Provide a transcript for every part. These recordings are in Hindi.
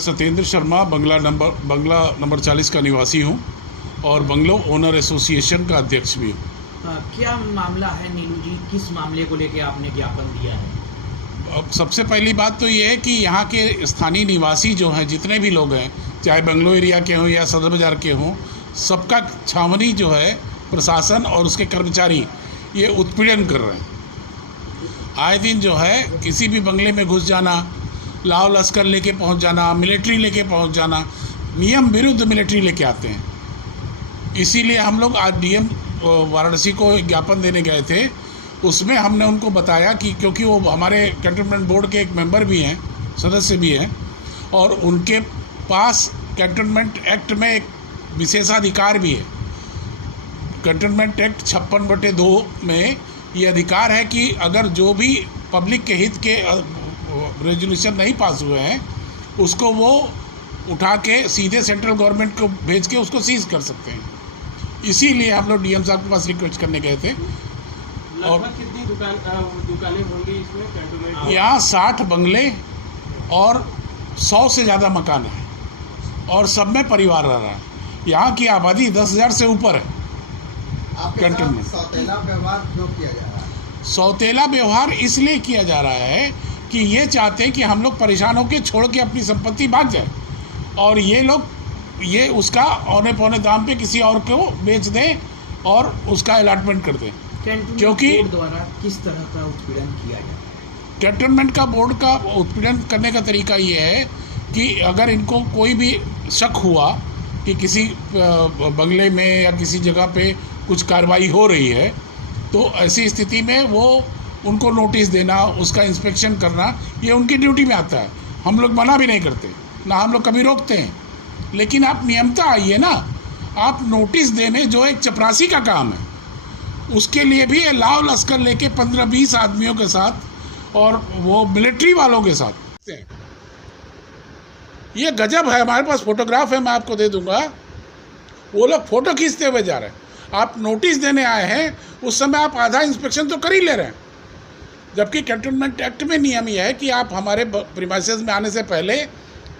सत्येंद्र शर्मा बंगला नंबर 40 का निवासी हूँ और बंगलो ओनर एसोसिएशन का अध्यक्ष भी हूँ। क्या मामला है नीलू जी, किस मामले को लेकर आपने ज्ञापन दिया है? अब सबसे पहली बात तो ये है कि यहाँ के स्थानीय निवासी जो हैं, जितने भी लोग हैं, चाहे बंगलो एरिया के हों या सदर बाज़ार के हों, सबका छावनी जो है प्रशासन और उसके कर्मचारी ये उत्पीड़न कर रहे हैं। आए दिन जो है किसी भी बंगले में घुस जाना, लाव लश्कर लेके पहुँच जाना, मिलिट्री लेके पहुँच जाना, नियम विरुद्ध मिलिट्री लेके आते हैं। इसीलिए हम लोग आज डीएम वाराणसी को ज्ञापन देने गए थे। उसमें हमने उनको बताया कि क्योंकि वो हमारे कैंटोनमेंट बोर्ड के एक मेंबर भी हैं, सदस्य भी हैं, और उनके पास कैंटोनमेंट एक्ट में एक विशेषाधिकार भी है। कैंटोनमेंट एक्ट 56/2 में ये अधिकार है कि अगर जो भी पब्लिक के हित के रेजोल्यूशन नहीं पास हुए हैं, उसको वो उठा के सीधे सेंट्रल गवर्नमेंट को भेज के उसको सीज कर सकते हैं। इसीलिए हम लोग डीएम साहब के पास रिक्वेस्ट करने गए थे। और कितनी दुकानें होंगी इसमें कैंटोनमेंट? यहाँ 60 बंगले और 100 से ज़्यादा मकान हैं और सब में परिवार रह रहा है। यहाँ की आबादी 10,000 से ऊपर है। कैंटोनमेंट सौतेला व्यवहार क्यों किया जा रहा है? सौतेला व्यवहार इसलिए किया जा रहा है कि ये चाहते हैं कि हम लोग परेशान होकर छोड़ के अपनी संपत्ति भाग जाए और ये लोग ये उसका औने पौने दाम पे किसी और को बेच दें और उसका अलॉटमेंट कर दें। क्योंकि द्वारा किस तरह का उत्पीड़न किया जाता है? कैंटोनमेंट का बोर्ड का उत्पीड़न करने का तरीका ये है कि अगर इनको कोई भी शक हुआ कि किसी बंगले में या किसी जगह पे कुछ कार्रवाई हो रही है, तो ऐसी स्थिति में वो उनको नोटिस देना, उसका इंस्पेक्शन करना, ये उनकी ड्यूटी में आता है। हम लोग मना भी नहीं करते, ना हम लोग कभी रोकते हैं, लेकिन आप नियमता आइए ना, आप नोटिस देने जो एक चपरासी का काम है, उसके लिए भी लाव लश्कर लेके 15-20 आदमियों के साथ और वो मिलिट्री वालों के साथ, ये गजब है। हमारे पास फोटोग्राफ है, मैं आपको दे दूंगा। वो लोग फोटो खींचते हुए जा रहे हैं। आप नोटिस देने आए हैं, उस समय आप आधा इंस्पेक्शन तो कर ही ले रहे हैं, जबकि कैंटोनमेंट एक्ट में नियम यह है कि आप हमारे प्रीमाइसेस में आने से पहले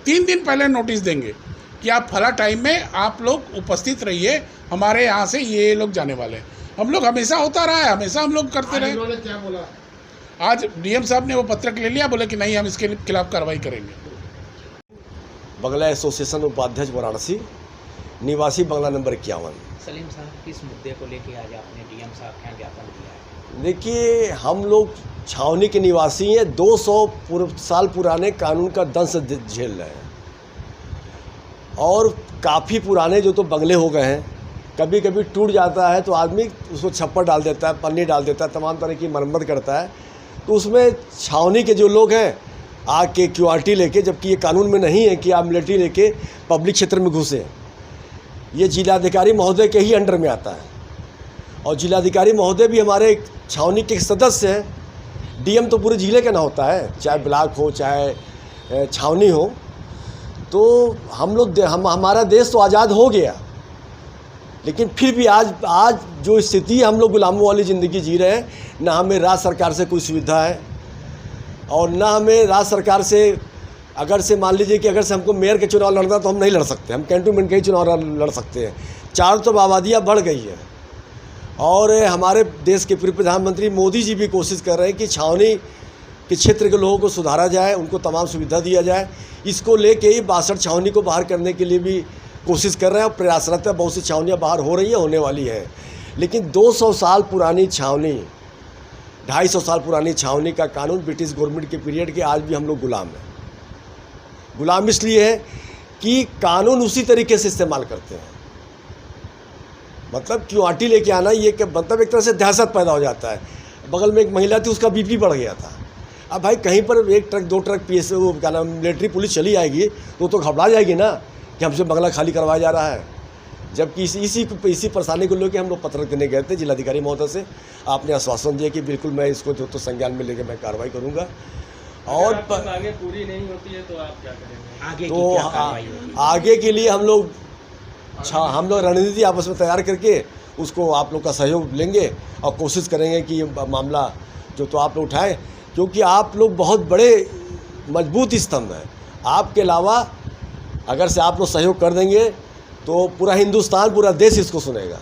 3 दिन पहले नोटिस देंगे कि आप फला टाइम में आप लोग उपस्थित रहिए, हमारे यहाँ से ये लोग जाने वाले हैं। हम लोग हमेशा होता रहा है, हमेशा हम लोग करते रहे। उन्होंने क्या बोला? आज डीएम साहब ने वो पत्रक ले लिया, बोले कि नहीं हम इसके खिलाफ कार्रवाई करेंगे। बंगला एसोसिएशन उपाध्यक्ष वाराणसी, निवासी बंगला नंबर 51। सलीम साहब, किस मुद्दे को लेकर आज आपने डीएम साहब के यहाँ ज्ञापन दिया है? देखिए, हम लोग छावनी के निवासी हैं, 200 साल पुराने कानून का दंश झेल रहे हैं और काफ़ी पुराने जो तो बंगले हो गए हैं। कभी कभी टूट जाता है तो आदमी उसको छप्पर डाल देता है, पन्नी डाल देता है, तमाम तरह की मरम्मत करता है। तो उसमें छावनी के जो लोग हैं आके क्यूआरटी लेके, जबकि ये कानून में नहीं है कि आप मिलिट्री लेके पब्लिक क्षेत्र में घुसे, ये जिलाधिकारी महोदय के ही अंडर में आता है और जिलाधिकारी महोदय भी हमारे छावनी के सदस्य हैं। डीएम तो पूरे जिले का ना होता है, चाहे ब्लॉक हो चाहे छावनी हो। तो हम लोग हमारा देश तो आज़ाद हो गया, लेकिन फिर भी आज जो स्थिति हम लोग गुलामों वाली ज़िंदगी जी रहे हैं, ना हमें राज्य सरकार से कोई सुविधा है और ना हमें राज्य सरकार से, अगर से मान लीजिए कि अगर से हमको मेयर के चुनाव लड़ना तो हम नहीं लड़ सकते, हम कैंटोनमेंट के ही चुनाव लड़ सकते हैं। चारों तरफ आबादियाँ बढ़ गई है और हमारे देश के पूर्व प्रधानमंत्री मोदी जी भी कोशिश कर रहे हैं कि छावनी के क्षेत्र के लोगों को सुधारा जाए, उनको तमाम सुविधा दिया जाए। इसको लेके ही 62 छावनी को बाहर करने के लिए भी कोशिश कर रहे हैं और प्रयासरत है। बहुत सी छावनियाँ बाहर हो रही हैं, होने वाली है, लेकिन 200 साल पुरानी छावनी, 250 साल पुरानी छावनी का कानून ब्रिटिश गवर्नमेंट के पीरियड के आज भी हम लोग गुलाम हैं। गुलाम इसलिए है कि कानून उसी तरीके से इस्तेमाल करते हैं। मतलब क्यूआरटी लेके आना, ये मतलब एक तरह से दहशत पैदा हो जाता है। बगल में एक महिला थी, उसका बीपी बढ़ गया था। अब भाई कहीं पर 1 ट्रक 2 ट्रक पीएस वो क्या नाम मिलिट्री पुलिस चली आएगी तो घबरा जाएगी ना कि हमसे बंगला खाली करवाया जा रहा है। जबकि इसी परेशानी को लेकर हम लोग पत्र देने गए थे जिलाधिकारी महोदय से। आपने आश्वासन दिया कि बिल्कुल मैं इसको तो संज्ञान में लेकर मैं कार्रवाई करूँगा। और मांगे पूरी नहीं होती है तो आप क्या करेंगे आगे? तो आगे के लिए हम लोग रणनीति आपस में तैयार करके उसको आप लोग का सहयोग लेंगे और कोशिश करेंगे कि ये मामला जो तो आप लोग उठाएं, क्योंकि आप लोग बहुत बड़े मजबूत स्तंभ हैं। आपके अलावा अगर से आप लोग सहयोग कर देंगे तो पूरा हिंदुस्तान, पूरा देश इसको सुनेगा।